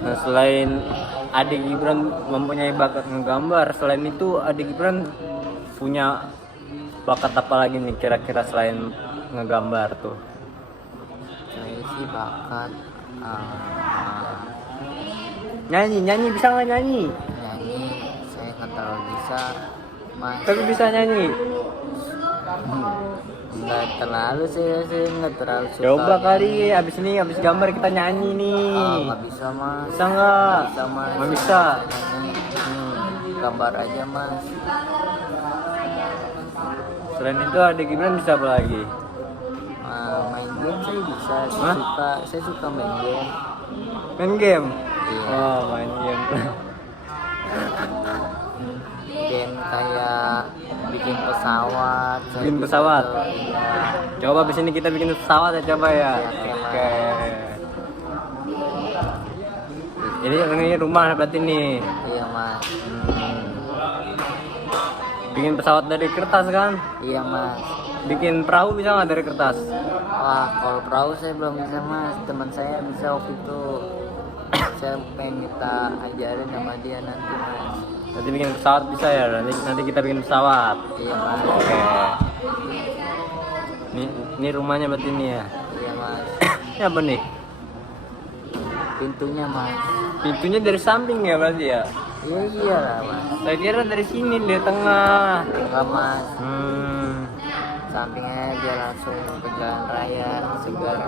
Nah, selain adik Gibran mempunyai bakat menggambar, selain itu adik Gibran punya bakat apa lagi nih kira-kira selain ngegambar tuh? Saya sih bakat Nyanyi bisa nggak nyanyi? nyanyi. Saya nggak terlalu bisa, Mas. Tapi bisa nyanyi. Nggak terlalu, saya nggak terlalu suka. Coba kali abis gambar kita nyanyi nih. Nggak bisa, Mas. Bisa nggak? Bisa, Mas. Nggak bisa. Nyanyi. Gambar aja, Mas. Selain itu adik Gibran bisa apa lagi? Main game saya bisa. Hah? Saya suka main game. Main game? Iya. Oh, main game. Game kayak bikin pesawat. Saya Bikin juga pesawat? tahu, iya. Coba abis ini kita bikin pesawat ya, coba ya. Oke. Ini rumah berarti nih. Iya, Mas. Bikin pesawat dari kertas kan? Iya, Mas. Bikin perahu bisa nggak dari kertas? Wah, kalau perahu saya belum bisa, Mas. Teman saya bisa waktu itu. Saya pengen kita ajarin sama dia nanti, Mas. Nanti bikin pesawat bisa ya? Nanti kita bikin pesawat. Iya, Mas. Oke. Ini rumahnya berarti ini ya? Iya, Mas. Ini apa nih? Pintunya, Mas. Pintunya dari samping ya berarti ya? Iya, iyalah, Mas. Saya kira dari sini di tengah. Enggak, Mas. Hmm. Sampingnya dia langsung ke jalan raya segar.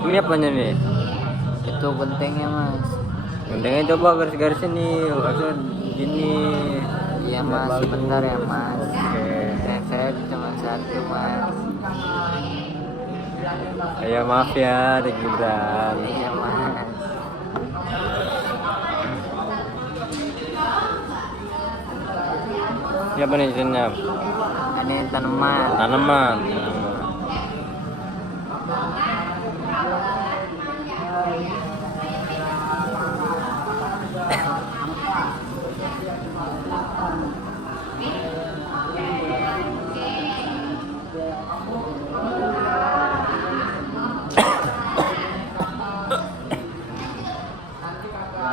Ini apanya nih? Itu gentengnya, Mas. Gentengnya coba garis-garisnya nih, harusnya gini. Iya, Mas. Sebentar ya, Mas. Oke. Saya cuma satu, Mas. Ya maaf ya, adik Gibran. Iya, Mas. Ini apa nih jenisnya? Ini tanaman. Tanaman.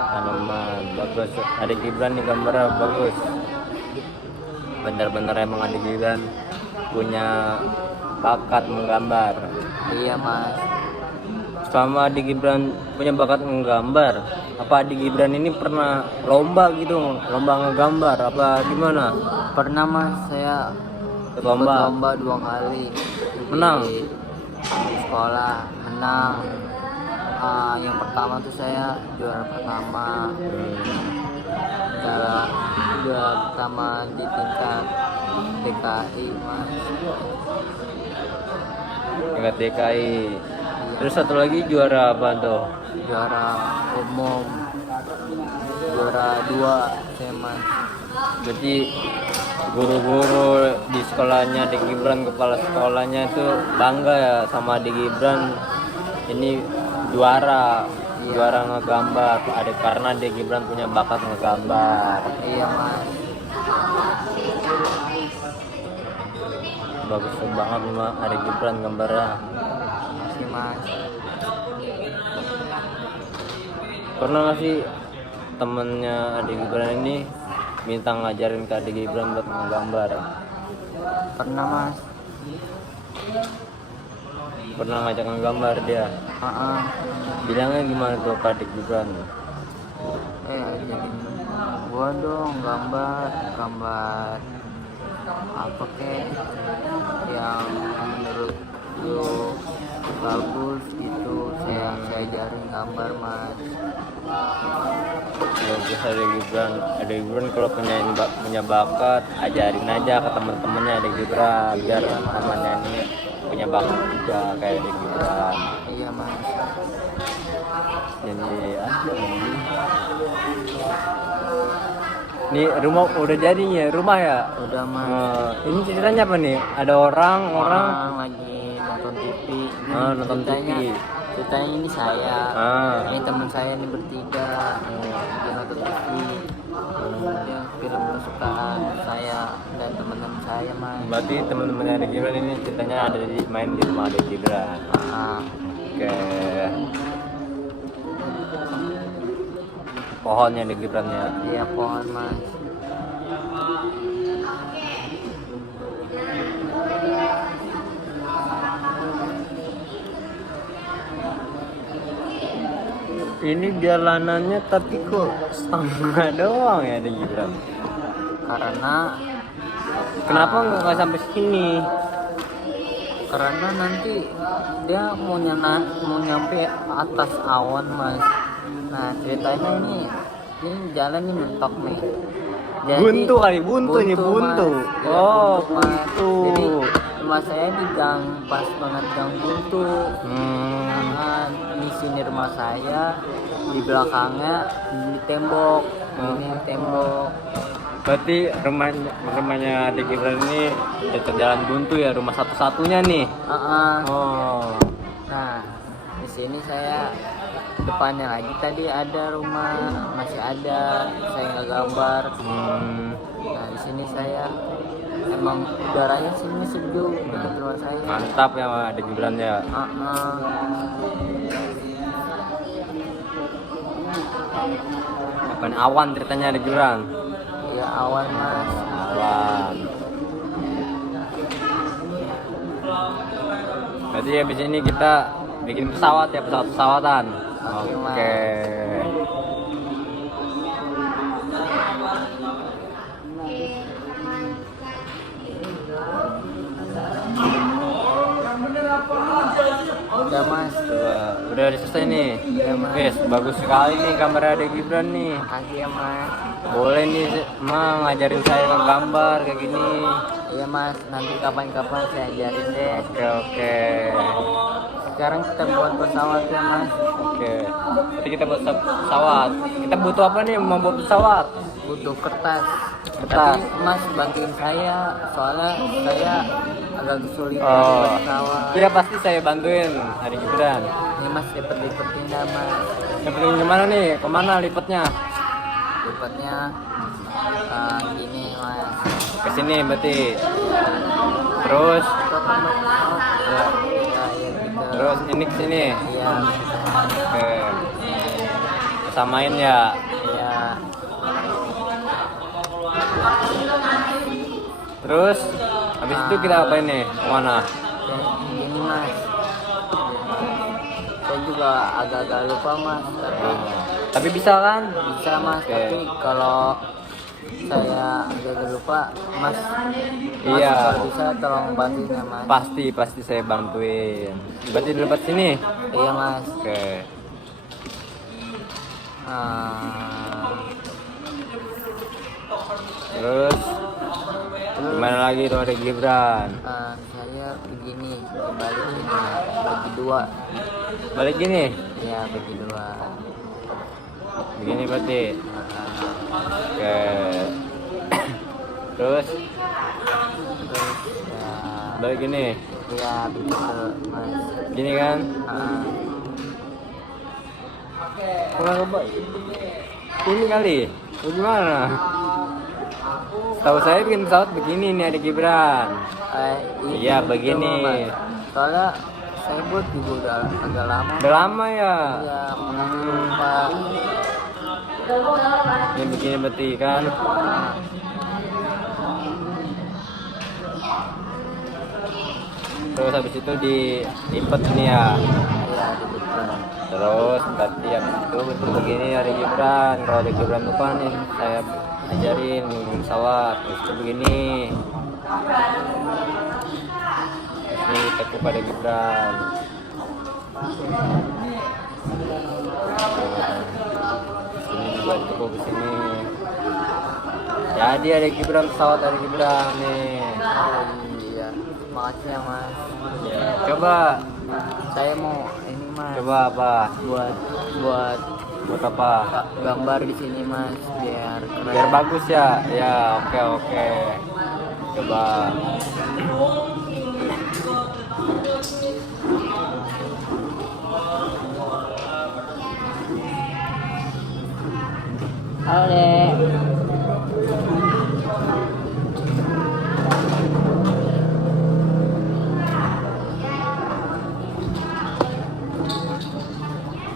Tanaman bagus. Adik Gibran nih gambarnya bagus. Bener-bener emang adik Gibran punya bakat menggambar. Iya, Mas. Selama adik Gibran punya bakat menggambar, apa adik Gibran ini pernah lomba gitu, lomba ngegambar apa gimana? Pernah, Mas. Saya Ikut ikut lomba. lomba 2 kali. Menang? Di sekolah menang. Yang pertama tuh saya juara pertama. Juara pertama di tingkat DKI, Mas. Tingkat DKI. Terus satu lagi juara apa tuh? Juara umum. Juara 2 saya, Mas. Berarti guru-guru di sekolahnya adik Gibran, kepala sekolahnya itu bangga ya sama adik Gibran ini juara. Iya. Juara ngegambar karena adik Gibran punya bakat ngegambar. Iya, Mas. Bagus banget mah adik Gibran gambarnya. Makasih, Mas. Pernah nggak sih temennya adik Gibran ini minta ngajarin ke adik Gibran buat menggambar? Pernah, Mas. Pernah ngajak ngegambar dia? Bilangnya gimana tuh ke adik Gibran? Ajakin gua dong gambar apa kek yang menurut lu bagus gitu. Saya ajarin gambar, Mas. Bagus adik Gibran kalau punya bakat ajarin aja ke teman-temannya adik Gibran biar temannya ini punya bakat juga kayak adik Gibran. Iya, Mas. Jadi ini rumah udah jadinya rumah ya? Udah, Mas. Ini ceritanya apa nih? Ada orang lagi nonton TV. Nonton TV. Ceritanya ini saya. Ini teman saya ini bertiga. Dia nonton TV. Yang film kesukaan saya dan teman-teman saya mas. Berarti teman-temannya Ade Gibran ini ceritanya ada di main di rumah Ade Gibran. Oke. Pohonnya Ade Gibran ya. Iya pohon mas. Ini jalanannya tapi kok setengah doang ya Ade Gibran. Karena Kenapa nggak sampai sini? karena nanti dia mau nyampe atas awan mas. Nah ceritanya ini jalan ini mentok nih. Buntu kali, buntu nih, buntu. Mas. Oh, Ya, mas. buntu. Jadi rumah saya di gang, pas banget gang buntu. Nah, di sini rumah saya, di belakangnya di tembok. Ini tembok. Berarti rumahnya Ade Gibran ini dekat jalan buntu ya, rumah satu-satunya nih. Oh. Nah, di sini saya depannya lagi tadi ada rumah, masih ada, saya nggak gambar. Nah, di sini saya emang udaranya sini sejuk dekat rumah saya. Mantap ya Ade Gibran ya. Apaan awan ceritanya Ade Gibran? Ya awan mas. Awan. Berarti habis ini kita bikin pesawat ya, pesawat-pesawatan. Oke. Udah mas. Udah selesai nih. Udah, Mas. Yes, bagus sekali nih gambar Ade Gibran nih. Makasih ya mas. Boleh nih ngajarin saya gambar kayak gini. Iya mas, nanti kapan-kapan saya ajarin deh. Oke. Sekarang kita buat pesawat ya mas. Oke. Jadi kita buat pesawat. Kita butuh apa nih membuat pesawat? Butuh kertas. Kertas. Tapi mas bantuin saya, soalnya saya agak kesulitan Oh. buat pesawat. Tidak, pasti saya bantuin Ade Gibran. Ini mas lipet-lipetin dah mas. Seperti gimana nih? Kemana lipatnya? Lipetnya gini mas. Ke sini berarti. Terus Ya gitu. terus ini ke sini. Iya. Oke. Samain ya. Iya. Terus habis itu kita apain nih? Kemana? Gini mas. Saya juga agak-agak lupa mas. Tapi bisa kan? Bisa mas. Oke. Tapi kalau saya agak lupa mas. Iya. Kalau bisa tolong bantuin ya mas. Pasti saya bantuin. Berarti di depan sini. Iya mas. Oke. Terus gimana lagi tuh Ade Gibran? Saya begini balik ini bagi dua. Balik gini. Ya bagi dua. Begini berarti. Oke. Terus Terus ya, balik gini. ya begitu mas. Gini kan? Coba ini kali. Gimana? Tahu saya bikin pesawat begini nih Ade Gibran. Iya, Itu, begini. Mas. Soalnya saya buat juga udah agak lama. Udah lama ya. Iya, lupa. Ini begini berarti kan. Terus habis itu dilipat nih ya. Iya, begitu. Terus berarti habis itu bentuk begini Ade Gibran. Kalau Ade Gibran lupa nih saya ajarin bikin pesawat. Terus itu begini. Ini tekuk Ade Gibran. Sini juga tekuk ke sini. Jadi Ade Gibran, pesawat Ade Gibran nih. Iya, makasih ya mas. Ya, coba Saya mau ini mas. coba apa? Buat Buat apa? gambar di sini mas, biar keren. Biar bagus ya. Ya, oke. Coba. Halo dek.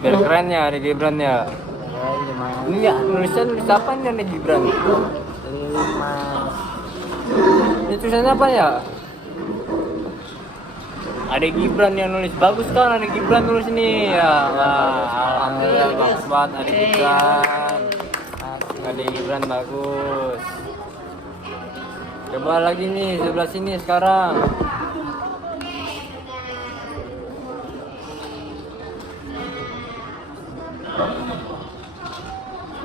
Biar keren ya Ade Gibran ya. Ya gimana? Ini ya nulis apa nih Ade Gibran? Lili mas. Ini tulisannya apa ya? Ade Gibran yang nulis, bagus kan Ade Gibran nulis ini ya. Alhamdulillah bagus banget Ade Gibran. Ade Gibran bagus. Coba lagi nih sebelah sini sekarang.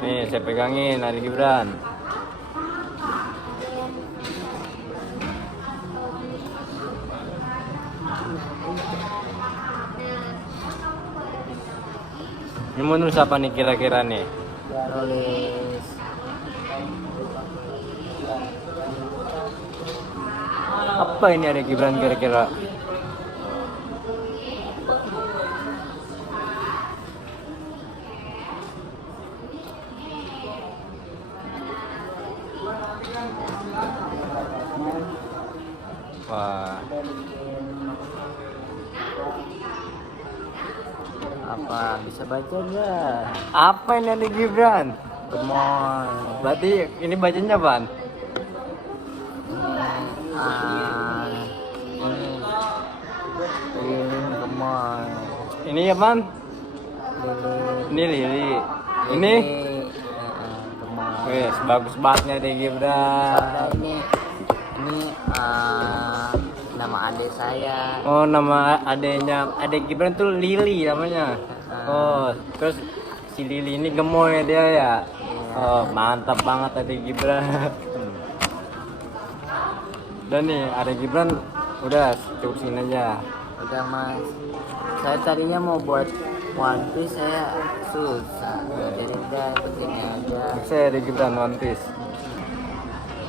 Nih saya pegangin Ade Gibran. Ini mau nulis apa nih kira-kira nih? Nulis Apa ini Ade Gibran kira-kira? Wah, apa bisa baca nggak? apa ini Ade Gibran? Gemoy. Berarti ini bacanya apaan? Ini lilin gemoy. Ini apaan? Lilin. Ini Lili. Ini? Gemoy. Wes, bagus banget nih Ade Gibran. Soalnya ini nama adik saya. Oh, nama adenya Ade Gibran tuh Lili namanya. Oh, terus si Lili ini gemoy dia ya. Oh, mantap banget Ade Gibran. Dan nih Ade Gibran udah cukup sini aja. Udah mas. Saya tadinya mau buat One Piece, saya susah. Jadi udah begini aja. Saya Ade Gibran One Piece.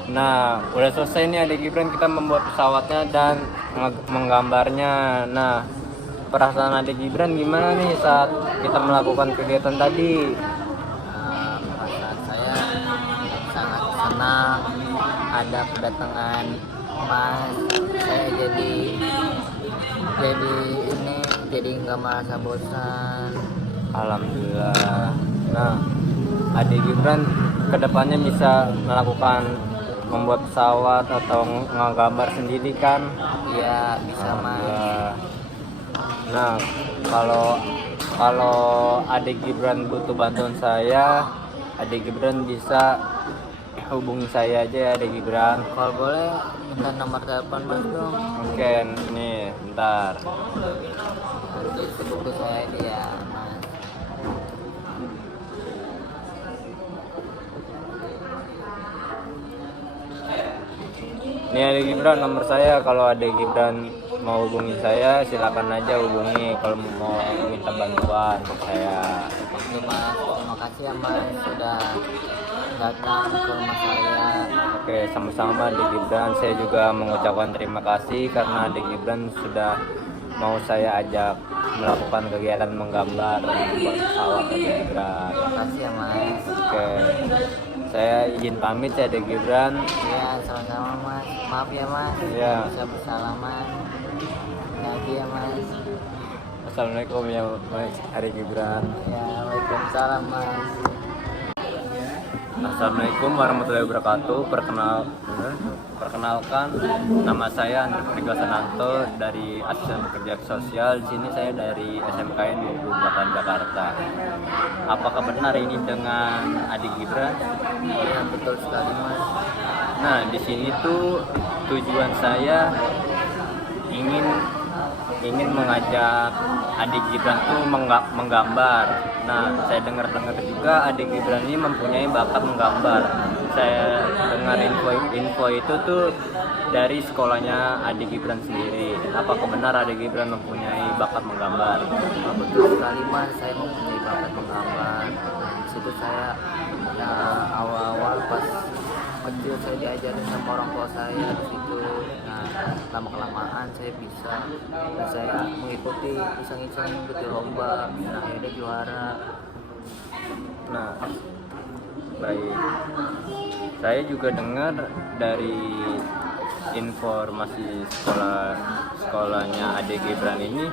Nah, udah selesai nih Ade Gibran, kita membuat pesawatnya dan menggambarnya. Nah, perasaan Ade Gibran gimana nih saat kita melakukan kegiatan tadi? Perasaan saya sangat senang ada kedatangan mas. Saya jadi nggak merasa bosan. Alhamdulillah. Nah, Ade Gibran kedepannya bisa melakukan membuat pesawat atau ngegambar sendiri kan? Iya bisa mas. Alhamdulillah. Nah, kalau Ade Gibran butuh bantuan saya, Ade Gibran bisa hubungi saya aja ya Ade Gibran. Kalau boleh minta nomor telepon mas dong. Oke, nih, bentar. Nanti ke buku saya dia mas. Ini Ade Gibran nomor saya. Kalau Ade Gibran mau hubungi saya, silakan aja hubungi kalau mau minta bantuan ke saya. Oke mas, terima kasih ya mas sudah datang ke rumah saya. Oke, sama-sama Ade Gibran. Saya juga mengucapkan terima kasih karena Ade Gibran sudah mau saya ajak melakukan kegiatan menggambar membuat pesawat Ade Gibran. Terima kasih ya mas. Oke, saya izin pamit ya Ade Gibran. Iya sama-sama mas. Maaf ya mas. Iya. Bisa bersalaman lagi ya mas. Assalamualaikum ya Mas Ade Gibran. Ya waalaikumsalam mas. Assalamualaikum warahmatullahi wabarakatuh. Perkenalkan, nama saya Andri Prigo Sananto dari Asisten Pekerja Sosial. Di sini saya dari SMKN 28 Jakarta. Apakah benar ini dengan Ade Gibran? Iya betul sekali mas. Nah, di sini tuh tujuan saya ingin mengajak Ade Gibran tuh menggambar. Nah, saya dengar juga Ade Gibran ini mempunyai bakat menggambar. Saya dengar info itu tuh dari sekolahnya Ade Gibran sendiri. Apakah benar Ade Gibran mempunyai bakat menggambar? Betul sekali mas, saya mempunyai bakat menggambar. Di situ saya awal-awal pas kecil saya diajarin sama orang tua saya di situ. Nah, lama kelamaan saya bisa dan saya mengikuti iseng-iseng mengikuti lomba. Nah, akhirnya juara. Nah, baik. Saya juga dengar dari informasi sekolah sekolahnya adik Gibran ini,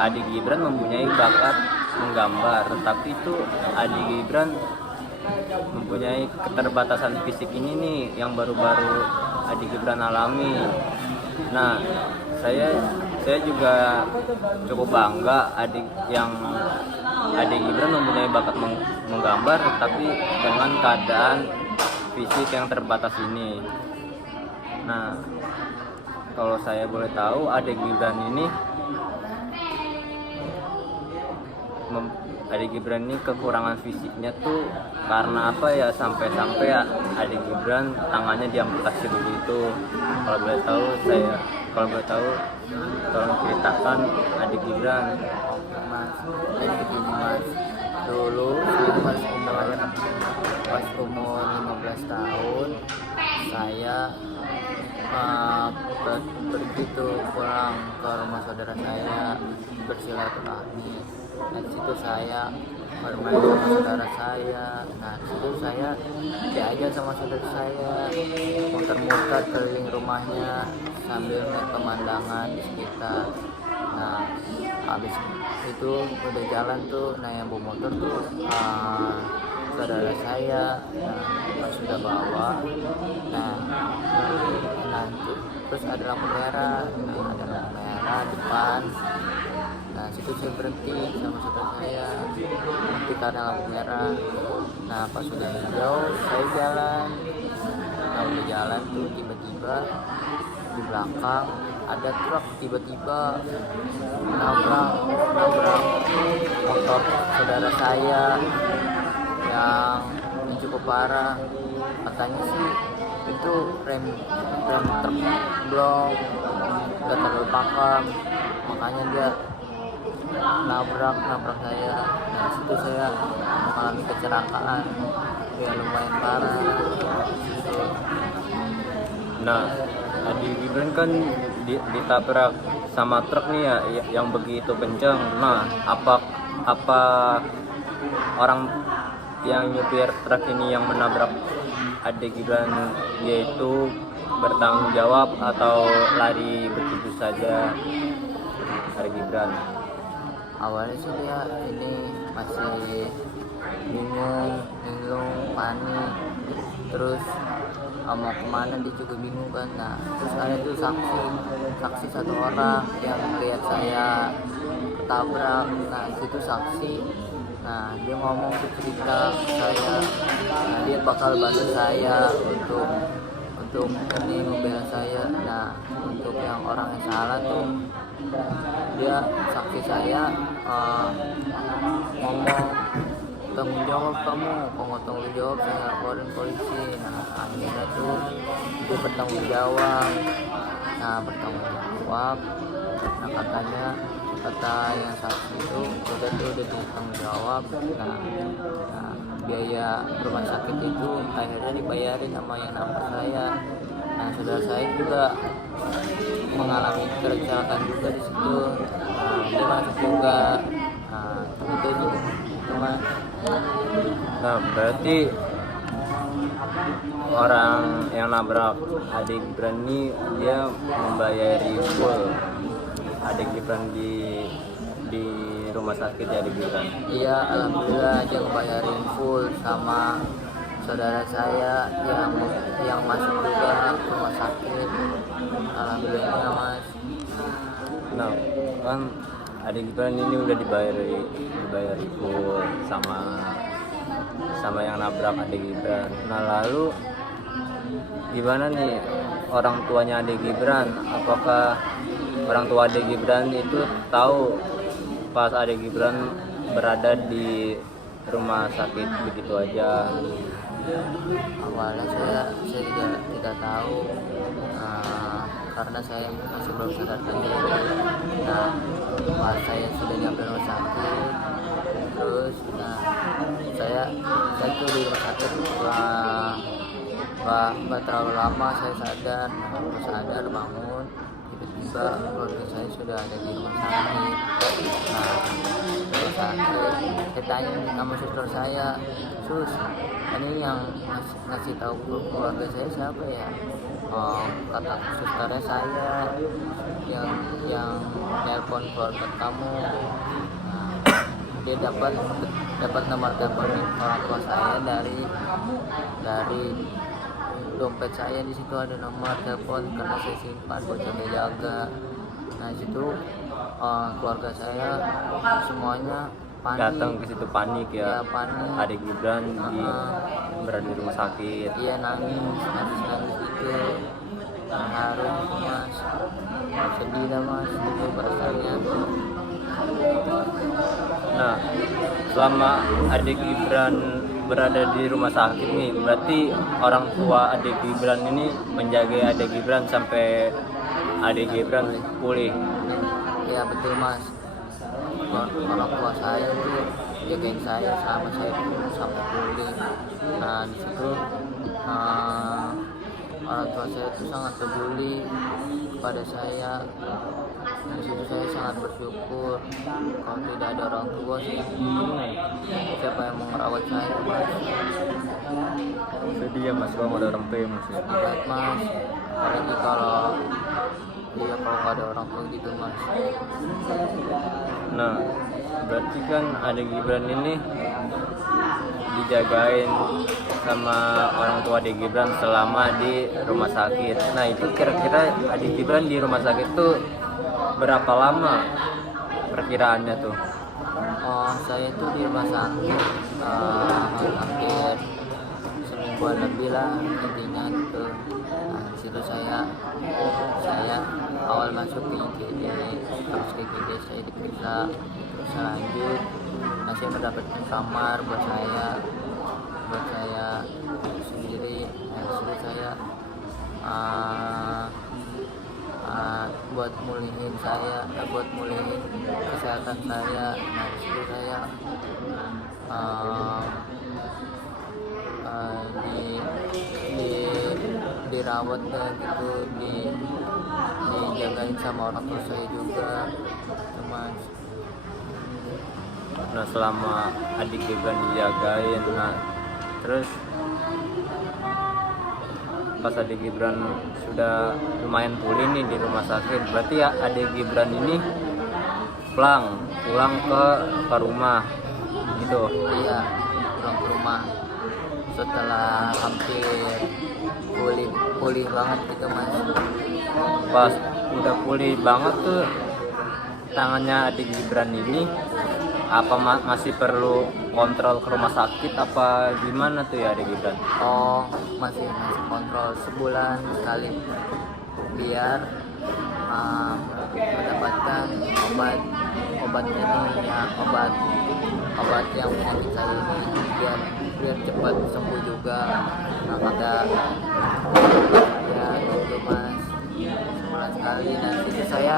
adik Gibran mempunyai bakat menggambar, tapi itu adik Gibran mempunyai keterbatasan fisik ini nih yang baru-baru adik Gibran alami. Nah, saya juga cukup bangga adik Gibran mempunyai bakat menggambar, tapi dengan keadaan fisik yang terbatas ini. Nah, kalau saya boleh tahu, adik Gibran ini kekurangan fisiknya tuh karena apa ya, sampai adik Gibran tangannya diamputasi begitu. Kalau boleh tahu tolong ceritakan adik Gibran. Mas, jadi begini Mas, dulu saya pas umur 15 tahun saya pergi tuh pulang ke rumah saudara saya bersilaturahmi. Nah, di situ saya bermain sama saudara saya. Nah, di situ saya diajak sama saudara saya muter-muter keliling rumahnya sambil melihat pemandangan di sekitar. Nah, habis itu udah jalan tuh, nah yang bawa motor tuh saudara saya. Nah, pas sudah bawa, terus ada lampu merah, depan. Nah, situ saya berhenti sama saudara saya, berhenti karena lampu merah. Nah, pas sudah hijau saya jalan. Nah, udah jalan tuh tiba-tiba di belakang ada truk tiba-tiba nabrak motor saudara saya yang cukup parah. Katanya sih itu rem truk belum nggak terlalu pakem, makanya dia nabrak saya. Nah, situ saya mengalami kecelakaan ya lumayan parah gitu. Nah, adik Gibran kan ditabrak sama truk nih ya, yang begitu kencang. Nah, apa orang yang nyupir truk ini yang menabrak adik Gibran yaitu bertanggung jawab atau lari begitu saja adik Gibran? Awalnya sih dia ini masih bingung, panik, terus mau kemana dia juga bingung kan. Nah, terus ada tuh saksi satu orang yang lihat saya ketabrak. Nah, itu saksi. Nah, dia ngomong tuh cerita ke saya. Nah, dia bakal bantu saya untuk ini membela saya. Nah, untuk yang orang yang salah tuh dia saksi saya ngomong tanggung jawab kamu, kalau tanggung jawab saya laporin polisi. Nah, akhirnya tuh dia bertanggung jawab. Nah, kata yang saksi itu udah ditanggung jawab. Nah, biaya rumah sakit itu akhirnya dibayarin sama yang nabrak saya. Nah, saudara saya juga mengalami kecelakaan juga di situ. Nah, dia masuk juga. Nah, itu cuma. Nah, berarti orang yang nabrak adik Gibran ini dia membayari full adik Gibran di rumah sakit ya adik Gibran? Iya, alhamdulillah dia ngebayarin full sama saudara saya yang masuk juga ke rumah sakit. Alhamdulillah Mas. Nah, kan adik Gibran ini udah dibayari full sama yang nabrak adik Gibran. Nah, lalu gimana nih orang tuanya adik Gibran? Apakah orang tua adik Gibran itu tahu pas adik Gibran berada di rumah sakit begitu aja? Awalnya saya juga tidak tahu karena saya masih belum sadar diri. Nah, pas saya sudah nyampe rumah sakit, terus saya tuh di rumah sakit nggak terlalu lama saya sadar. Nah, pas sadar bangun tiba-tiba keluarga saya sudah ada di rumah sakit. Nah, rumah sakit. Saya tanya sama suster saya, sus, ini yang ngasih tahu ke keluarga saya siapa ya? Oh, kata susternya saya yang telepon keluarga kamu. Dia dapat nomor telepon orang tua saya dari dompet saya. Di situ ada nomor telepon karena saya simpan buat jaga-jaga. Nah situ keluarga saya semuanya panik. Datang ke situ panik ya. Panik. Adik Gibran berada di rumah sakit. Iya, nangis gitu. Haru mas, sedih dah mas, itu perasaannya. Nah, selama adik Gibran berada di rumah sakit nih, berarti orang tua adik Gibran ini menjaga adik Gibran sampai adik Gibran pulih. Ya betul mas, orang tua saya itu jagain saya sama saya sampai pulih. Nah di situ orang tua saya itu sangat peduli kepada saya. Di situ saya sangat bersyukur. Kalau tidak ada orang tua sih, siapa yang mau merawat saya mas? Sedih ya mas, kalau ada orang tua mas ya. Berat mas, apalagi kalau nggak ada orang tua gitu mas. Nah, berarti kan adik Gibran ini dijagain sama orang tua adik Gibran selama di rumah sakit. Nah itu kira-kira adik Gibran di rumah sakit tuh berapa lama perkiraannya tuh? Oh, saya tuh di rumah sakit hampir semingguan lebih lah intinya gitu. Nah, di situ saya awal masuk di IGD, terus ke IGD saya diperiksa, terus lanjut. Nah, saya mendapatkan kamar buat saya sendiri. Nah, di situ saya buat mulihin kesehatan saya. Nah di situ saya dirawat dan gitu, dijagain sama orang tua saya juga, mas. Nah selama adik Gibran dijagain, nah terus pas adik Gibran sudah lumayan pulih nih di rumah sakit, berarti ya adik Gibran ini pulang ke rumah gitu. Iya, pulang ke rumah setelah hampir pulih banget gitu mas. Pas udah pulih banget tuh tangannya adik Gibran ini apa masih perlu kontrol ke rumah sakit apa gimana tuh ya adik Gibran? Oh, masih kontrol sebulan sekali biar mendapatkan obat ini ya, obat yang penyakit saya ini biar cepat sembuh juga. Nah maka ya gitu mas, sebulan sekali. Nanti saya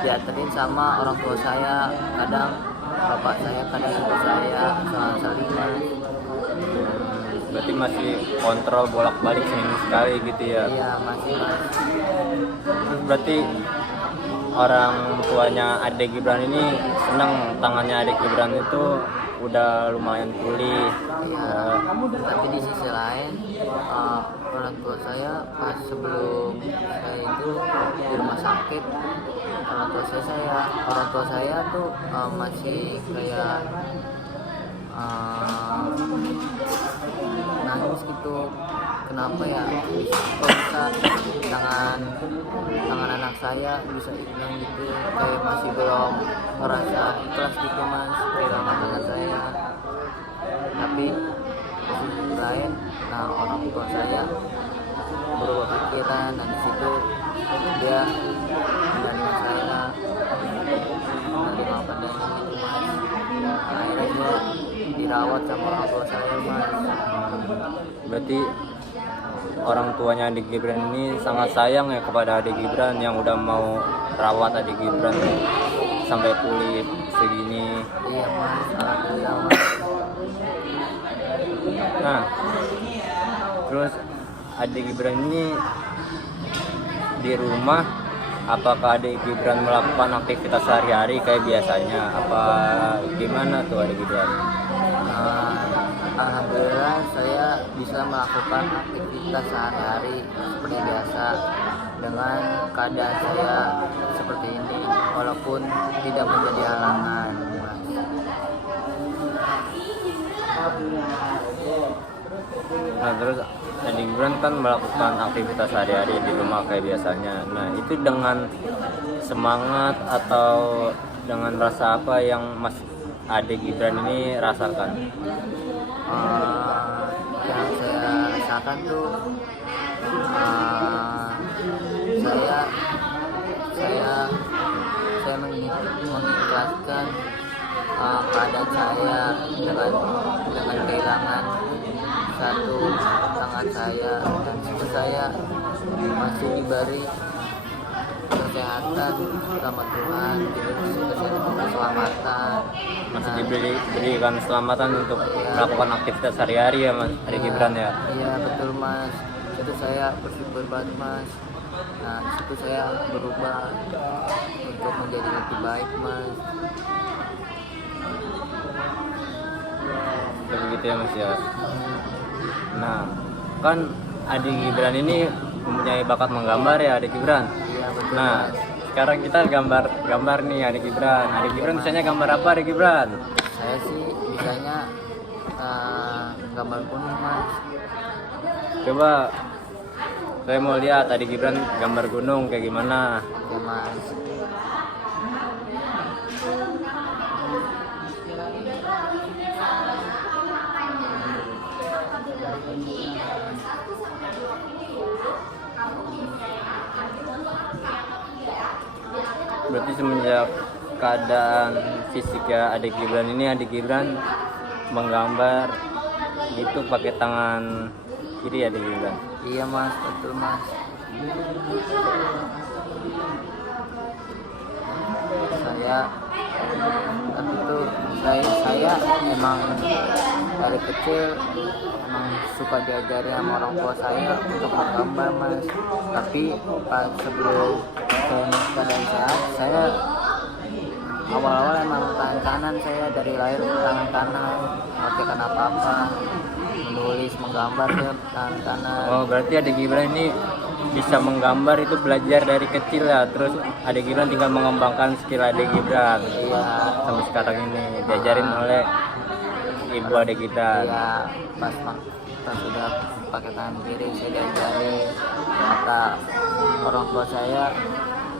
dianterin sama orang tua saya, kadang bapak saya, kadang ibu saya, saling mas. Berarti masih kontrol bolak-balik seminggu sekali gitu ya? Iya masih mas. Terus berarti orang tuanya adik Gibran ini senang tangannya adik Gibran itu udah lumayan pulih. Ya, tapi di sisi lain orang tua saya pas sebelum saya itu di rumah sakit, orang tua saya tuh masih kayak nangis gitu. Kenapa ya kok bisa tangan anak saya bisa hilang gitu, kayak masih belum merasa ikhlas gitu mas kehilangan anak saya. Tapi di sisi lain, nah orang tua saya berubah pikiran, dan di situ dia mendanai saya, menerima padanya gitu mas. Akhirnya dia dirawat sama orang tua saya mas. Berarti orang tuanya adik Gibran ini sangat sayang ya kepada adik Gibran yang udah mau rawat adik Gibran sampai pulih segini. Iya mas, alhamdulillah mas. Nah, terus adik Gibran ini di rumah apakah adik Gibran melakukan aktivitas sehari-hari kayak biasanya? Apa gimana tuh adik Gibran? Nah, alhamdulillah saya bisa melakukan aktivitas sehari-hari seperti biasa dengan keadaan saya seperti ini, walaupun tidak menjadi halangan, Mas. Nah terus adik Gibran kan melakukan aktivitas sehari-hari di rumah kayak biasanya. Nah itu dengan semangat atau dengan rasa apa yang Mas adik Gibran ini rasakan? Yang saya rasakan tuh saya saya mengikhlaskan keadaan saya dengan kehilangan satu tangan saya, dan situ saya masih diberi kesehatan sama Tuhan, diberi keselamatan, Masih diberikan keselamatan untuk melakukan aktivitas sehari-hari ya Mas adik Gibran ya? Iya betul Mas, itu saya bersyukur banget Mas. Nah itu saya berubah untuk menjadi lebih baik Mas. Begitu ya Mas ya. Nah kan adik Gibran ini mempunyai bakat menggambar ya adik Gibran. Iya betul Nah Mas. sekarang kita gambar nih adik Gibran. Adik Gibran bisanya gambar apa adik Gibran? Saya sih bisanya gambar gunung Mas. Coba saya mau lihat adik Gibran gambar gunung kayak gimana. Ya Mas. Berarti semenjak keadaan fisik ya adik Gibran ini, adik Gibran menggambar itu pakai tangan kiri adik Gibran. Iya Mas, betul Mas. Saya emang dari kecil emang suka diajari sama orang tua saya untuk menggambar Mas. Tapi pas sebelum keadaan sehat, saya awal-awal emang tangan kanan, saya dari lahir tangan kanan, pakai apa-apa, menulis, menggambar ya tangan kanan. Oh berarti adik Gibran ini bisa menggambar itu belajar dari kecil ya, terus adik Gibran tinggal mengembangkan skill adik Gibran. Iya. Sampai sekarang ini diajarin oleh ibu adik Gibran. Iya, pas sudah pakai tangan kiri saya diajari, kata orang tua saya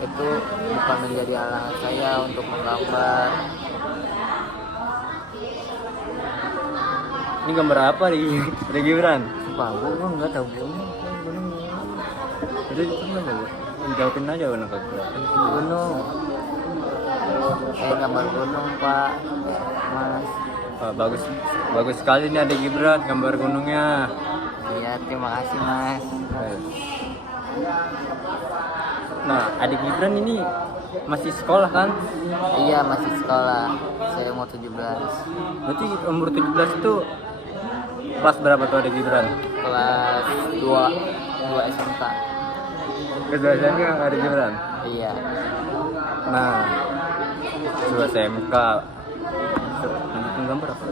itu bukan menjadi halangan saya untuk menggambar. Ini gambar apa adik Gibran? Sumpah gue nggak tahu Itu apa bu? Jawabin aja benar gunung. Gambar gunung Pak, Mas. Bagus sekali nih adik Gibran gambar gunungnya. Iya, terima kasih Mas. Nah adik Gibran ini masih sekolah kan? Iya, masih sekolah. Saya mau 17. Berarti umur 17 itu kelas berapa tuh adik Gibran? Kelas 2 SMK. Kebiasaannya adik Gibran? Iya. Nah 2 SMK lanjutin gambar apa?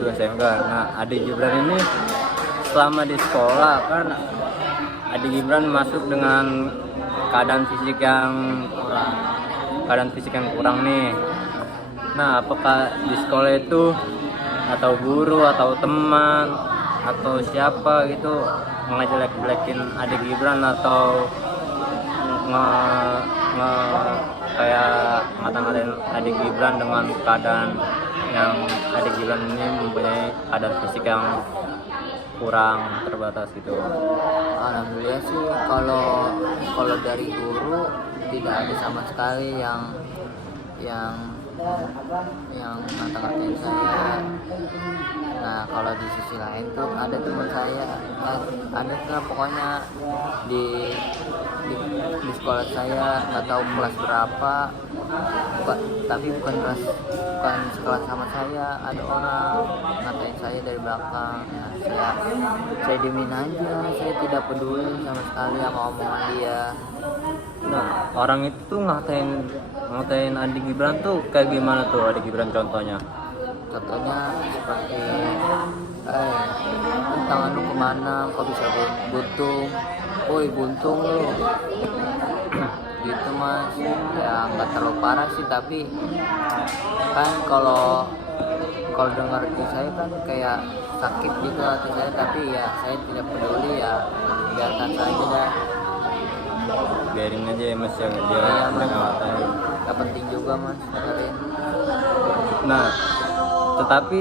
2 SMK. Nah adik Gibran ini selama di sekolah kan adik Gibran masuk dengan keadaan fisik yang kurang nih. Nah apakah di sekolah itu atau guru atau teman atau siapa gitu ngejelek-jelekin adik Gibran atau kayak ngata-ngatain adik Gibran dengan keadaan yang adik Gibran ini mempunyai keadaan fisik yang kurang terbatas gitu? Alhamdulillah sih kalau dari guru tidak ada sama sekali yang ngata-ngatain saya. Nah kalau di sisi lain tuh ada teman saya, ada nggak pokoknya di sekolah saya, nggak tahu kelas berapa, tapi bukan sekelas sama saya, ada orang ngatain saya dari belakang. Nah, saya diemin aja, saya tidak peduli sama sekali sama omongan dia. Nah, orang itu tuh ngatain Adi Gibran tuh kayak gimana tuh Adi Gibran contohnya? Contohnya seperti tangan lu kemana kok bisa buntung, woi buntung lu gitu mas. Ya nggak terlalu parah sih, tapi kan kalau dengar itu saya kan kayak sakit gitu hati saya, tapi ya saya tidak peduli, ya biarkan saja dah. Biarin aja ya mas ya, dia Iya, Mas. mereka ngatain. Gak penting juga mas dengerin. Nah, tetapi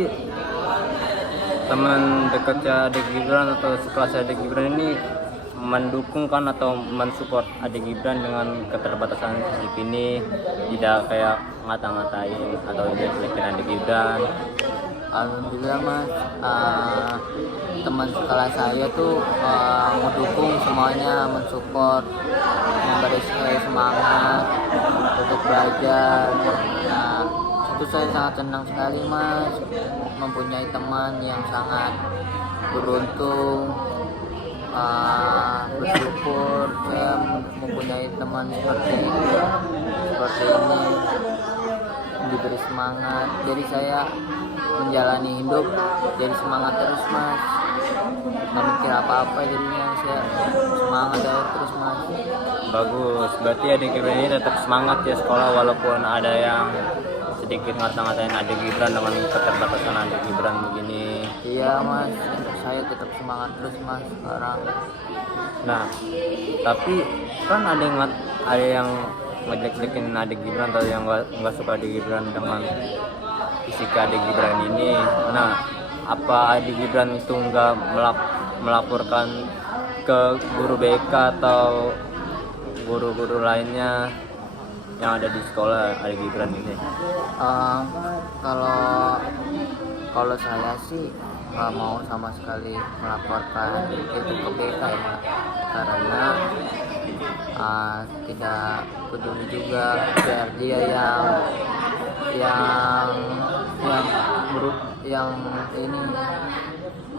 teman dekatnya Ade Gibran atau sekelas Ade Gibran ini mendukung kan atau mensupport Ade Gibran dengan keterbatasan fisik ini, tidak kayak ngata-ngatain atau jelek-jelekin Ade Gibran. Alhamdulillah mas, teman sekelas saya tuh mendukung semuanya, mensupport, memberi saya semangat untuk belajar. Nah, itu saya sangat senang sekali mas, mempunyai teman yang sangat beruntung, bersyukur saya mempunyai teman seperti ini, diberi semangat. Jadi saya menjalani hidup jadi semangat terus mas, nggak mikir apa-apa, jadinya saya semangat terus mas. Bagus, berarti Ade Gibran ini tetap semangat ya sekolah walaupun ada yang sedikit ngata-ngatain Ade Gibran dengan keterbatasan Ade Gibran begini. Iya mas, saya tetap semangat terus mas sekarang. Nah, tapi kan ada yang ngejelek-jelekin Ade Gibran atau yang nggak suka Ade Gibran dengan fisik Ade Gibran ini. Nah, apa Ade Gibran itu nggak melaporkan ke guru BK atau guru-guru lainnya yang ada di sekolah Ade Gibran ini? Kalau saya sih nggak mau sama sekali melaporkan itu ke BK ya, karena tidak peduli juga, biar dia yang ini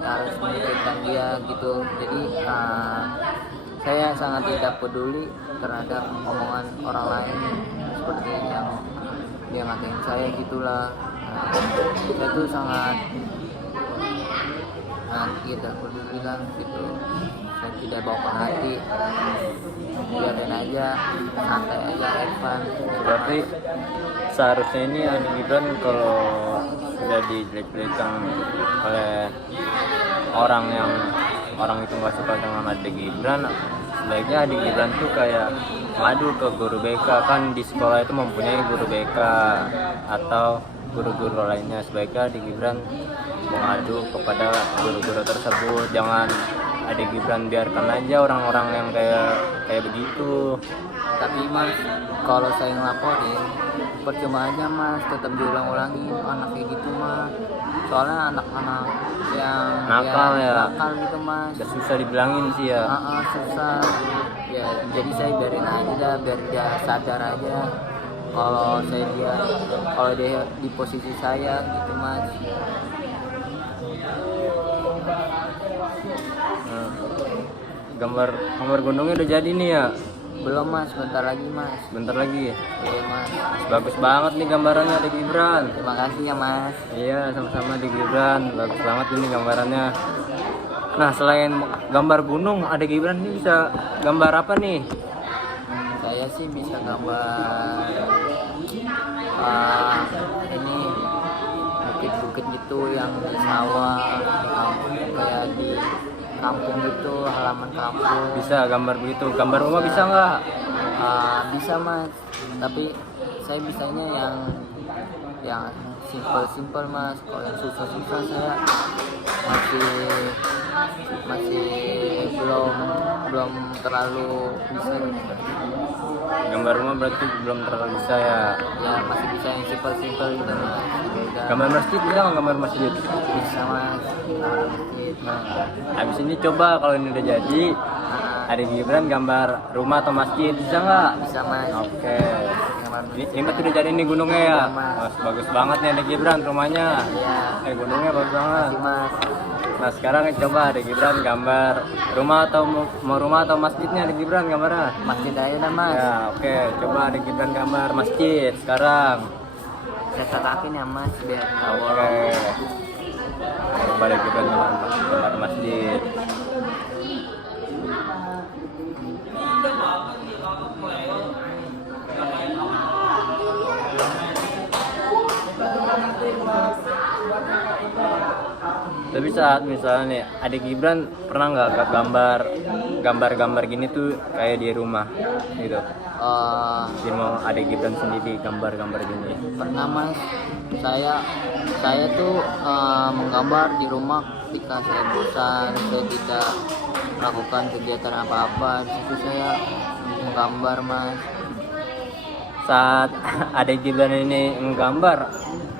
harus memikirkan dia gitu. Jadi saya sangat tidak peduli terhadap omongan orang lain seperti yang dia ngatain saya gitulah. Saya tuh sangat tidak peduli lah gitu, saya tidak bawa ke hati, biarin aja, santai aja, Evan. Berarti seharusnya ini Ade Gibran kalau sudah dijelek-jelekan oleh orang itu nggak suka dengan Ade Gibran, sebaiknya Ade Gibran tuh kayak ngadu ke guru BK, kan di sekolah itu mempunyai guru BK atau guru-guru lainnya. Sebaiknya Ade Gibran mengadu kepada guru-guru tersebut, jangan Ade Gibran biarkan aja orang-orang yang kayak begitu. Tapi mas, kalau saya ngelaporin percuma aja mas, tetap diulang-ulangin anak kayak gitu mas. Soalnya anak-anak yang nakal nakal gitu mas. Ya, susah dibilangin sih ya. Susah. Ya jadi saya biarin aja dah, biar dia sadar aja kalau dia di posisi saya gitu mas. Gambar gunungnya udah jadi nih ya? Belum mas, bentar lagi mas. Bentar lagi. Iya mas. Bagus banget nih gambarannya Ade Gibran. Terima kasih ya mas. Iya, sama-sama Ade Gibran. Bagus banget ini gambarannya. Nah, selain gambar gunung, Ade Gibran ini bisa gambar apa nih? Saya sih bisa gambar ini bukit-bukit gitu yang di sawah, di kampung, kayak di kampung gitu, halaman kampung. Bisa gambar begitu. Gambar rumah bisa nggak? Bisa mas, tapi saya bisanya yang simpel mas. Kalau yang susah saya masih belum terlalu bisa. Gambar rumah berarti belum terlalu bisa ya? Ya masih bisa yang simpel gitu mas. Gambar masjid bisa nggak? Gambar masjid Bisa mas, masjid mas. habis ini coba kalau ini udah jadi Ade Gibran gambar rumah atau masjid, bisa nggak? Bisa mas. Oke. Gambar Ini udah jadi nih gunungnya ya? Mas. Mas, bagus banget nih Ade Gibran rumahnya. Iya. Gunungnya bagus banget. Masih mas. Nah sekarang coba Adik Gibran gambar rumah atau mau rumah atau masjidnya Adik Gibran gambarnya. Masjid aja dah mas. Ya oke, coba Adik Gibran gambar masjid sekarang. Saya setakin ya mas biar nggak Oke. bolong. Coba Adik Gibran gambar masjid. Tapi saat misalnya nih Adik Gibran pernah nggak gambar gini tuh kayak di rumah gitu? Di mau Adik Gibran sendiri gambar gini. Pernah mas, saya tuh menggambar di rumah ketika saya bosan, saya tidak melakukan kegiatan apa-apa, di situ saya menggambar mas. Saat Adik Gibran ini menggambar,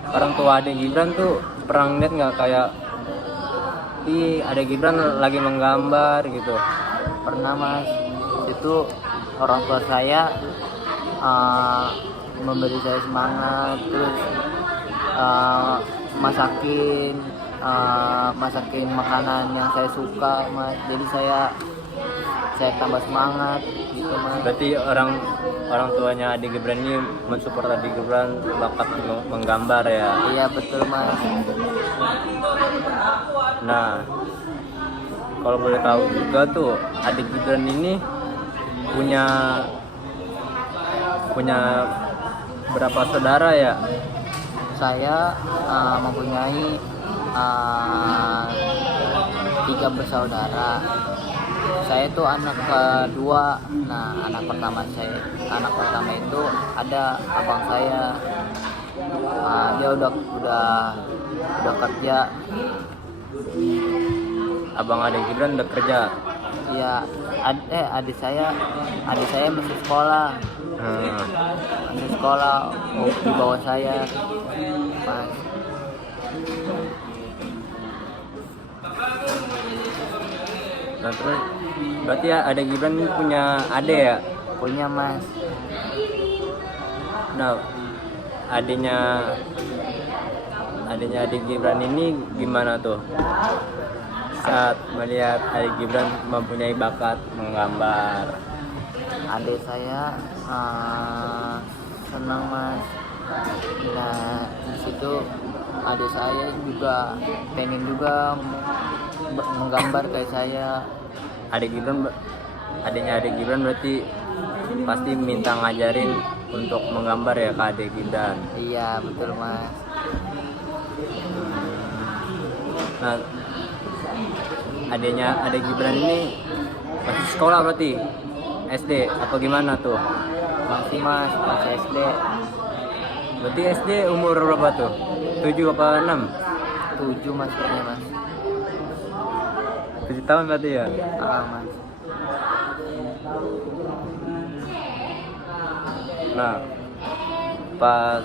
orang tua Adik Gibran tuh pernah ngeliat nggak kayak ih Adik Gibran lagi menggambar gitu? Pernah mas, itu orang tua saya memberi saya semangat, terus masakin makanan yang saya suka mas, jadi saya tambah semangat gitu mas. Berarti orang tuanya Adik Gibran ini mensupport Adik Gibran bakat menggambar ya? Iya betul mas. Nah, kalau boleh tahu juga tuh Adik Gibran ini punya berapa saudara ya? Saya mempunyai 3 bersaudara. Saya itu anak kedua. Nah, anak pertama itu ada abang saya. Dia udah kerja. Abang Adik Gibran udah kerja. Ya, adik saya masih sekolah. Masih sekolah di bawah saya. Pas. Nah terus berarti ya Adik Gibran ini punya adik ya? Punya mas. Nah adiknya Adik Gibran ini gimana tuh saat melihat Adik Gibran mempunyai bakat menggambar? Adik saya senang mas. Nah di situ adik saya juga pengen juga menggambar kayak saya. Adiknya Adik Gibran berarti pasti minta ngajarin untuk menggambar ya ke Adik Gibran. Iya betul mas. Nah adiknya Adik Gibran ini masih sekolah berarti SD atau gimana tuh? Masih mas, masih SD. Berarti SD umur berapa tuh? 7 apa 6? 7 mas kayaknya mas. 7 tahun berarti ya? Mas. Nah pas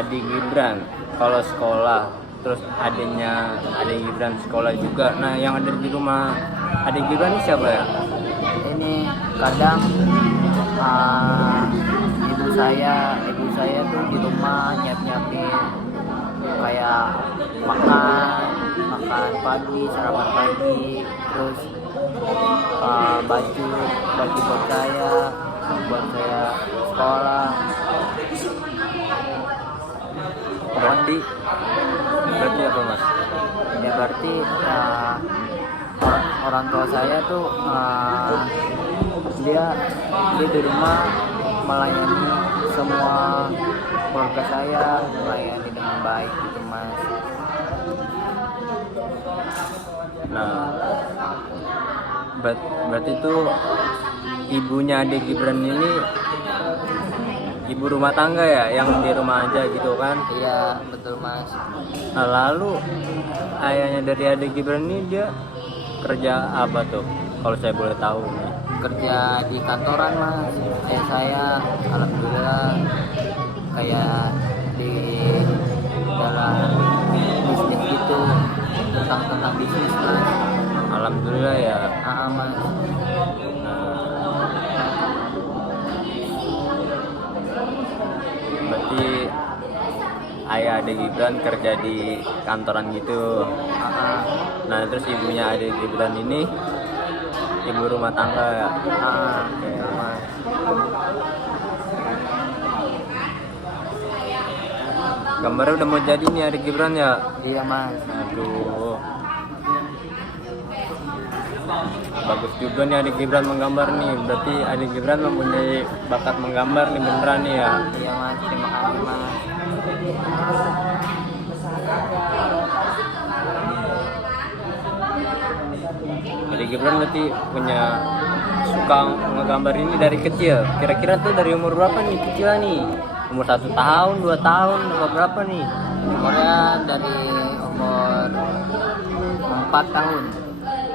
Adik Gibran kalau sekolah terus adiknya Adik Gibran sekolah juga, nah yang ada di rumah Adik Gibran ini siapa ya? Ini kadang ibu saya tuh di rumah nyiapin kayak makan pagi, sarapan pagi, terus baju buat saya sekolah. Berarti apa mas? Ya berarti orang tua saya tuh dia di rumah melayani semua keluarga saya, melayani dengan baik gitu mas. Nah berarti tuh ibunya Adik Gibran ini ibu rumah tangga ya, yang di rumah aja gitu kan? Iya betul mas. Nah, lalu ayahnya dari Adik Gibran ini dia kerja apa tuh? Kalau saya boleh tahu nih. Kerja di kantoran mas. Saya alhamdulillah kayak di dalam bisnis gitu, tentang bisnis mas. Alhamdulillah ya. Mas. Berarti ayah adik Gibran kerja di kantoran gitu. Nah terus ibunya adik Gibran ini ibu rumah tangga ya. Betul, Mas. Gambarnya udah mau jadi nih adik Gibran ya. Iya, Mas. Aduh, bagus juga nih adik Gibran menggambar nih. Berarti adik Gibran mempunyai bakat menggambar nih beneran nih ya. Iya, Mas. Terima kasih, Mas. Adik Gibran berarti punya suka ngegambar ini dari kecil. Kira-kira tuh dari umur berapa nih kecil nih? Umur 1 tahun, 2 tahun, umur berapa nih? Umurnya dari umur 4 tahun.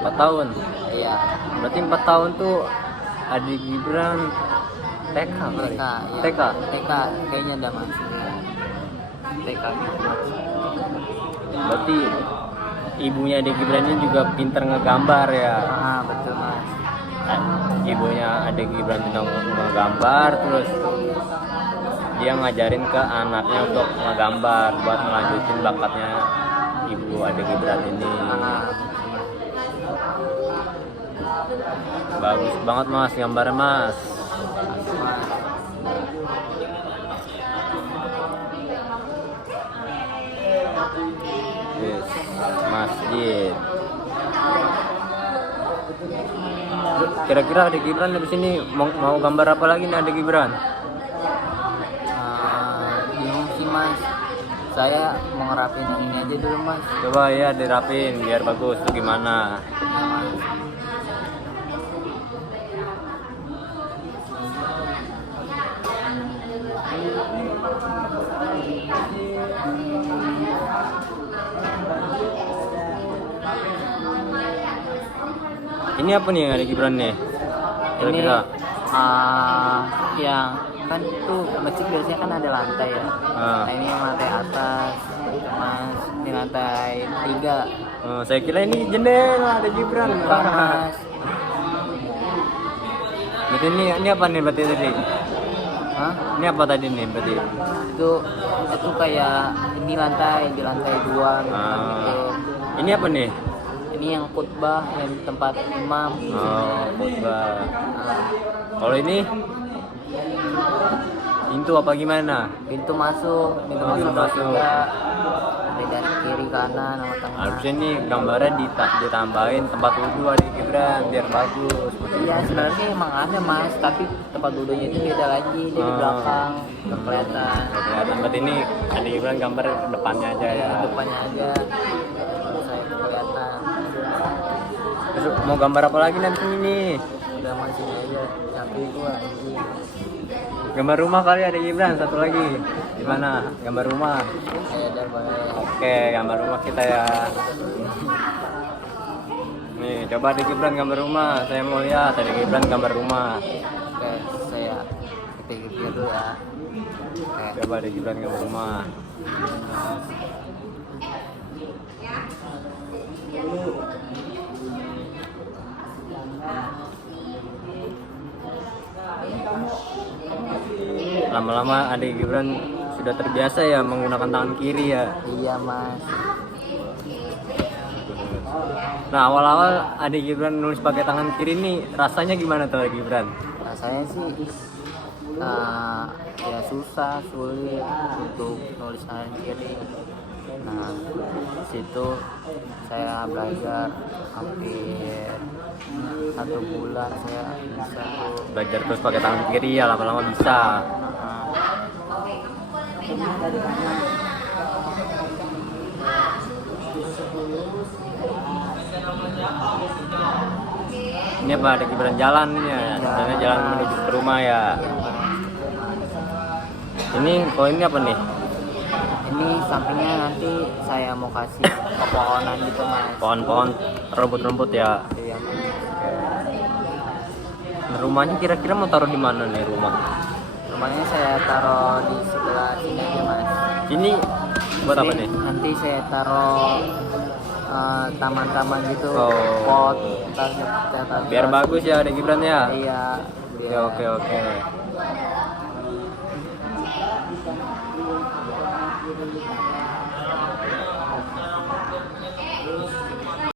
4 tahun. Iya. Berarti 4 tahun tuh adik Gibran TK kali. TK, iya. TK kayaknya ada, Mas. TK gitu, Mas. Berarti ibunya adik Gibran ini juga pinter ngegambar ya. Betul, Mas. Ibunya adik Gibran pinter ngegambar, terus dia ngajarin ke anaknya untuk ngegambar buat melanjutin bakatnya ibu adik Gibran ini. Bagus banget Mas gambarnya Mas. Yes, masjid. Kira-kira adik Gibran habis ini mau gambar apa lagi nih adik Gibran? Bingung sih, Mas. Saya mau ngerapin ini aja dulu, Mas. Coba ya dirapin biar bagus. Tuh gimana? Ya, Mas. Ini apa nih adik Gibran nih? Ini Kira-kira? yang kan tuh masjid biasanya kan ada lantai ya. Nah, ini yang lantai atas, Mas. Ini lantai 3. Saya kira ini jendela adik Gibran. Bukan, Mas. Berarti ini apa nih berarti tadi? Hah? Ini apa tadi nih berarti? Itu kayak ini lantai di lantai 2 gitu. Ini apa nih? Ini yang khutbah, yang tempat imam. Khutbah. Kalau ini pintu apa gimana? Pintu masuk juga. Ada dari kiri kanan sama tengah. Harusnya nih gambarnya ditambahin tempat wudhu adik Gibran biar bagus. Iya, sebenarnya emang ada, Mas, tapi tempat duduknya itu beda lagi, di belakang nggak kelihatan. Kelihatan. Berarti ini adik Gibran gambar depannya aja ya. Depannya aja saya kelihatan. Terus mau gambar apa lagi nanti ini? Udah masih aja satu itu lagi. Gambar rumah kali adik Gibran satu lagi. Gimana? Gambar rumah. Ada boleh. Oke, gambar rumah kita ya. Nih, coba adik Gibran gambar rumah. Saya mau lihat adik Gibran gambar rumah. Oke, saya pikir dulu ya. Oke. Coba adik Gibran gambar rumah. Lama-lama adik Gibran sudah terbiasa ya menggunakan tangan kiri ya. Iya, Mas. Nah, awal-awal adik Gibran nulis pakai tangan kiri ini rasanya gimana tuh adik Gibran? Rasanya sih ya sulit untuk nulis tangan kiri. Nah, situ saya belajar hampir 1 bulan saya bisa tuh. Belajar terus pakai tangan kiri ya lama-lama bisa. Ini apa adik Gibran jalan nih ya? Jalannya jalan menuju ke rumah ya. Ini ini apa nih? Ini sampingnya nanti saya mau kasih pepohonan gitu, Mas. Pohon-pohon rumput-rumput ya. Iya, Mas. Nah, rumahnya kira-kira mau taruh di mana nih rumah? Rumahnya saya taruh di sebelah sini aja, Mas. Ini buat apa Ini nih? nanti saya taruh taman-taman gitu, Oh. pot, ntar saya taruh. Biar bagus ya adik Gibran ya. Iya. Oke.